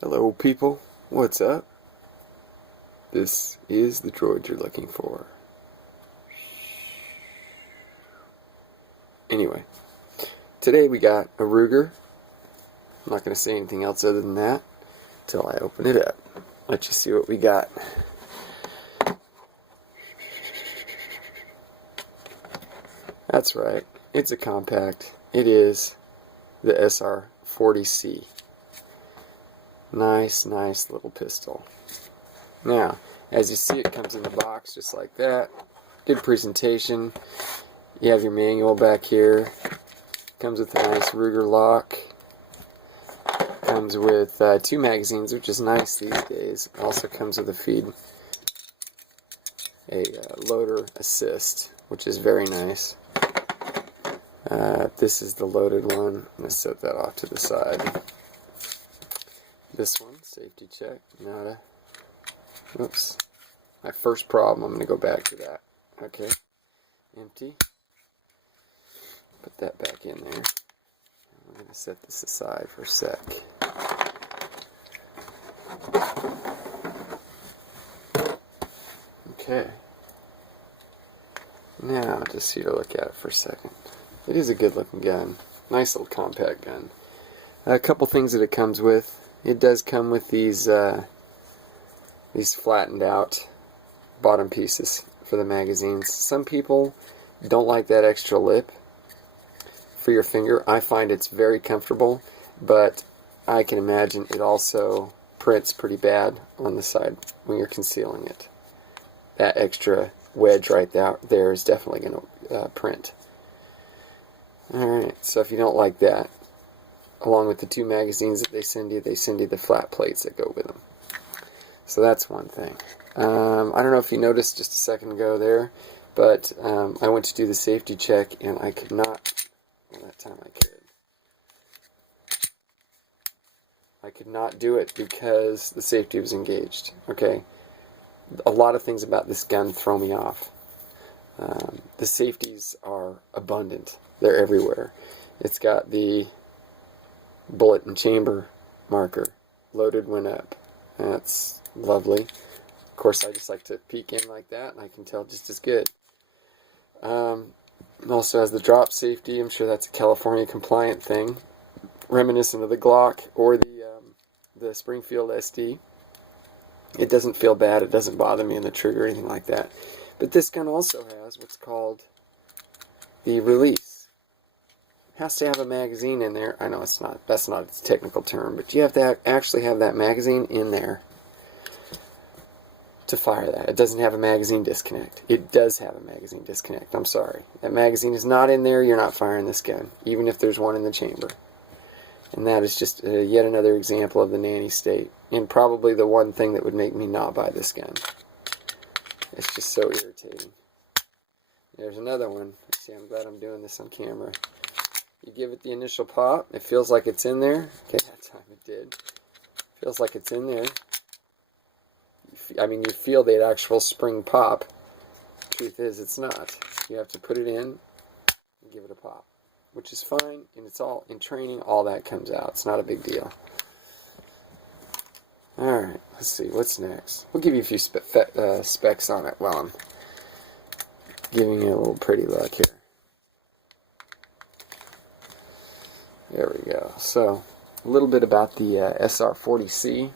Hello people, what's up? This is the droid you're looking for. Anyway, today we got a Ruger. I'm not going to say anything else other than that until I open it up. Let you see what we got. That's right, it's a compact. It is the SR40c. Nice little pistol. Now, as you see, it comes in the box just like that. Good presentation. You have your manual back here. Comes with a nice Ruger lock. Comes with 2 magazines, which is nice these days. Also comes with a loader assist, which is very nice. This is the loaded one. I'm going to set that off to the side. This one, safety check, nada. Oops. My first problem, I'm going to go back to that. Okay. Empty. Put that back in there. I'm going to set this aside for a sec. Okay. Now, just so you to look at it for a second. It is a good looking gun. Nice little compact gun. A couple things that it comes with. It does come with these flattened out bottom pieces for the magazines. Some people don't like that extra lip for your finger. I find it's very comfortable, but I can imagine it also prints pretty bad on the side when you're concealing it. That extra wedge right there is definitely going to print. Alright, so if you don't like that, along with the 2 magazines that they send you the flat plates that go with them. So that's one thing. I don't know if you noticed just a second ago there, but I went to do the safety check and I could not, well, that time I could not do it because the safety was engaged. Okay, a lot of things about this gun throw me off. The safeties are abundant. They're everywhere. It's got the bullet and chamber marker. Loaded when up. That's lovely. Of course, I just like to peek in like that, and I can tell just as good. Also has the drop safety. I'm sure that's a California compliant thing, reminiscent of the Glock or the Springfield SD. It doesn't feel bad. It doesn't bother me in the trigger or anything like that. But this gun also has what's called the release. It has to have a magazine in there. I know it's not. That's not its technical term, but you have to actually have that magazine in there to fire that. It doesn't have a magazine disconnect. It does have a magazine disconnect. I'm sorry. That magazine is not in there. You're not firing this gun, even if there's one in the chamber. And that is just yet another example of the nanny state, and probably the one thing that would make me not buy this gun. It's just so irritating. There's another one. See, I'm glad I'm doing this on camera. You give it the initial pop. It feels like it's in there. Okay, that time it did. Feels like it's in there. I mean, you feel the actual spring pop. Truth is, it's not. You have to put it in and give it a pop, which is fine, and it's all in training. All that comes out. It's not a big deal. Alright, let's see, what's next? We'll give you a few specs on it while I'm giving you a little pretty look here. There we go. So, a little bit about the SR40c.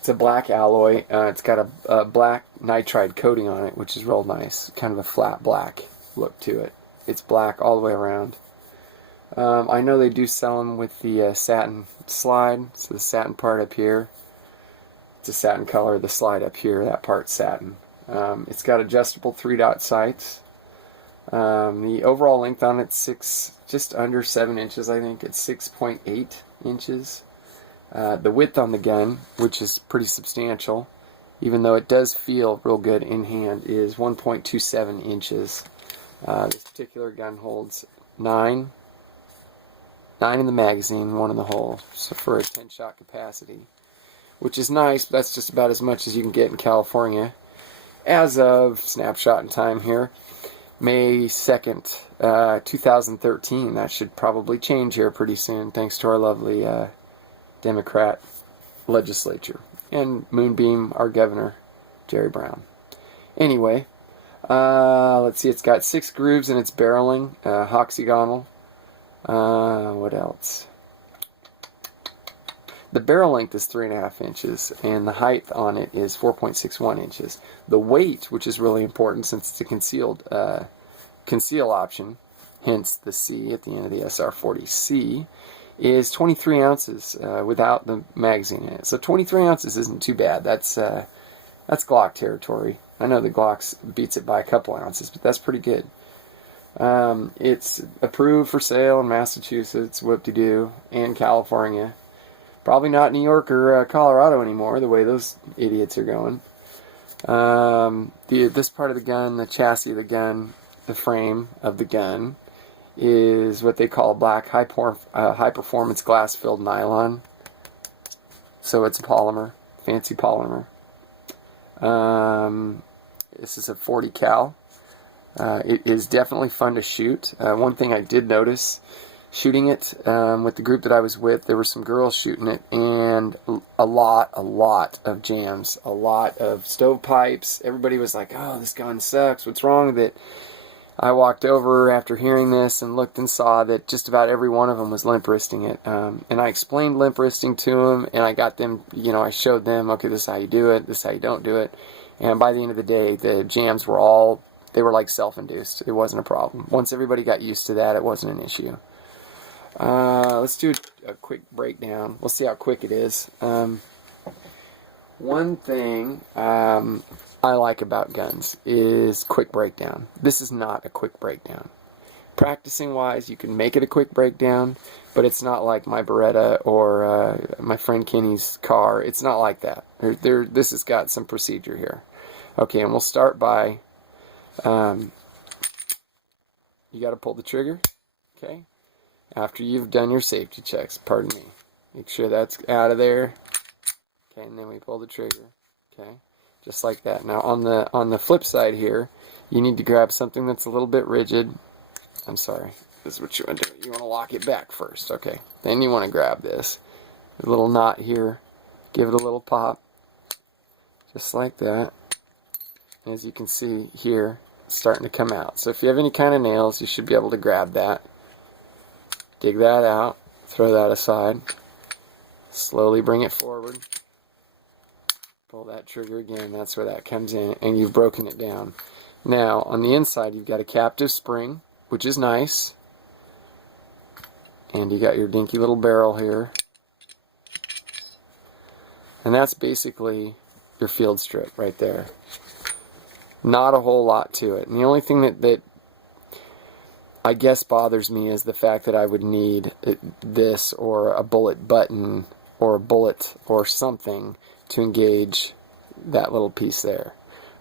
It's a black alloy. It's got a black nitride coating on it, which is real nice. Kind of a flat black look to it. It's black all the way around. I know they do sell them with the satin slide, so the satin part up here, it's a satin color, the slide up here, that part's satin. It's got adjustable 3-dot sights. The overall length on it's just under 7 inches, I think. It's 6.8 inches. The width on the gun, which is pretty substantial, even though it does feel real good in hand, is 1.27 inches. This particular gun holds 9 in the magazine, 1 in the hole, so for a 10-shot capacity, which is nice, but that's just about as much as you can get in California. As of snapshot in time here, May 2nd, 2013. That should probably change here pretty soon, thanks to our lovely Democrat legislature. And Moonbeam, our governor, Jerry Brown. Anyway, let's see, it's got 6 grooves in its barreling, hexagonal. What else? The barrel length is 3.5 inches, and the height on it is 4.61 inches. The weight, which is really important since it's a conceal option, hence the C at the end of the SR40c, is 23 ounces without the magazine in it. So 23 ounces isn't too bad. That's Glock territory. I know the Glocks beats it by a couple ounces, but that's pretty good. It's approved for sale in Massachusetts, whoop-de-doo, and California. Probably not New York or Colorado anymore, the way those idiots are going. This part of the gun, the chassis of the gun, the frame of the gun, is what they call black high-performance glass-filled nylon. So it's a polymer, fancy polymer. This is a 40 cal. It is definitely fun to shoot. One thing I did notice shooting it with the group that I was with, there were some girls shooting it, and a lot of jams, a lot of stovepipes. Everybody was like, oh, this gun sucks, what's wrong with it? I walked over after hearing this and looked and saw that just about every one of them was limp wristing it. And I explained limp wristing to them, and I got them, I showed them, okay, this is how you do it, this is how you don't do it. And by the end of the day, the jams were they were like self-induced. It wasn't a problem. Once everybody got used to that, it wasn't an issue. Let's do a quick breakdown. We'll see how quick it is. One thing I like about guns is quick breakdown. This is not a quick breakdown. Practicing wise, you can make it a quick breakdown, but it's not like my Beretta or my friend Kenny's car. It's not like that. This has got some procedure here. Okay, and we'll start by, you got to pull the trigger, okay? After you've done your safety checks, pardon me. Make sure that's out of there. Okay, and then we pull the trigger. Okay, just like that. Now on the flip side here, you need to grab something that's a little bit rigid. I'm sorry. This is what you want to do. You want to lock it back first. Okay. Then you want to grab this. A little knot here. Give it a little pop. Just like that. And as you can see here, it's starting to come out. So if you have any kind of nails, you should be able to grab that. Dig that out, throw that aside, slowly bring it forward, pull that trigger again, that's where that comes in, and you've broken it down. Now, on the inside, you've got a captive spring, which is nice, and you got your dinky little barrel here, and that's basically your field strip right there. Not a whole lot to it, and the only thing that I guess bothers me is the fact that I would need this or a bullet button or a bullet or something to engage that little piece there.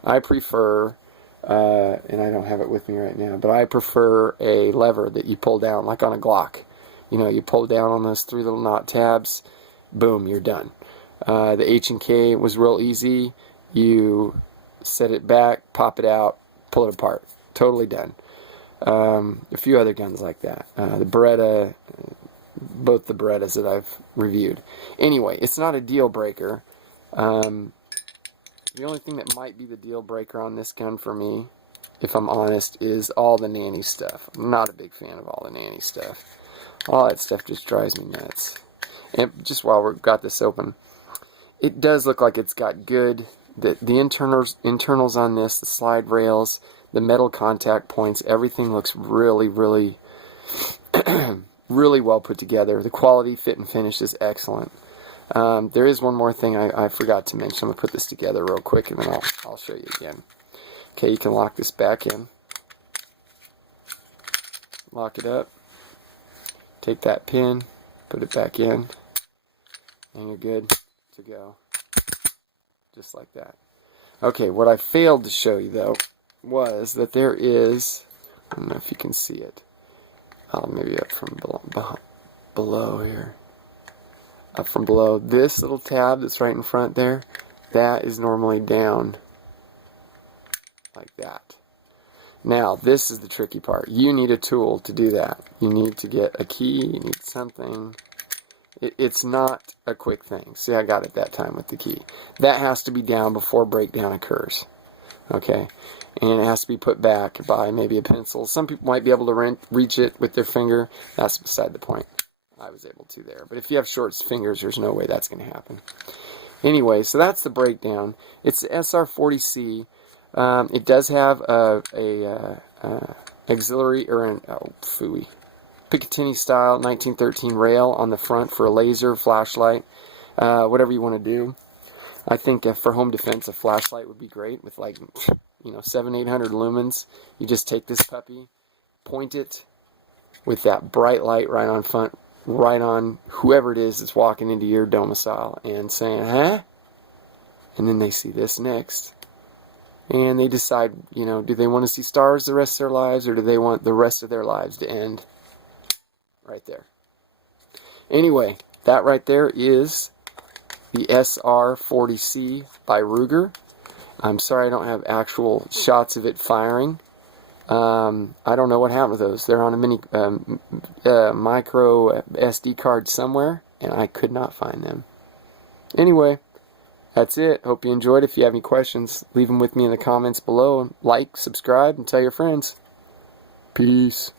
I prefer, and I don't have it with me right now, but I prefer a lever that you pull down like on a Glock. You pull down on those 3 little knot tabs, boom, you're done. The H&K was real easy. You set it back, pop it out, pull it apart. Totally done. A few other guns like that. The Beretta, both the Berettas that I've reviewed. Anyway, it's not a deal breaker. The only thing that might be the deal breaker on this gun for me, if I'm honest, is all the nanny stuff. I'm not a big fan of all the nanny stuff. All that stuff just drives me nuts. And just while we've got this open, it does look like it's got good, the internals on this, the slide rails, the metal contact points, everything looks really, really, really well put together. The quality, fit, and finish is excellent. There is one more thing I forgot to mention. I'm going to put this together real quick, and then I'll show you again. Okay, you can lock this back in. Lock it up. Take that pin, put it back in, and you're good to go. Just like that. Okay, what I failed to show you, though, was that there is, I don't know if you can see it, maybe up from below here, up from below, this little tab that's right in front there, that is normally down like that. Now, this is the tricky part. You need a tool to do that. You need to get a key, you need something. It's not a quick thing. See, I got it that time with the key. That has to be down before breakdown occurs. Okay, and it has to be put back by maybe a pencil. Some people might be able to reach it with their finger. That's beside the point. I was able to there. But if you have short fingers, there's no way that's going to happen. Anyway, so that's the breakdown. It's the SR40c. It does have a auxiliary, or an Picatinny style 1913 rail on the front for a laser, flashlight, whatever you want to do. I think for home defense, a flashlight would be great with, like, 700-800 lumens. You just take this puppy, point it with that bright light right on front, right on whoever it is that's walking into your domicile and saying, huh? And then they see this next. And they decide, do they want to see stars the rest of their lives, or do they want the rest of their lives to end right there? Anyway, that right there is the SR40c by Ruger. I'm sorry I don't have actual shots of it firing. I don't know what happened with those. They're on a mini micro SD card somewhere, and I could not find them. Anyway, that's it. Hope you enjoyed. If you have any questions, leave them with me in the comments below. Like, subscribe, and tell your friends. Peace.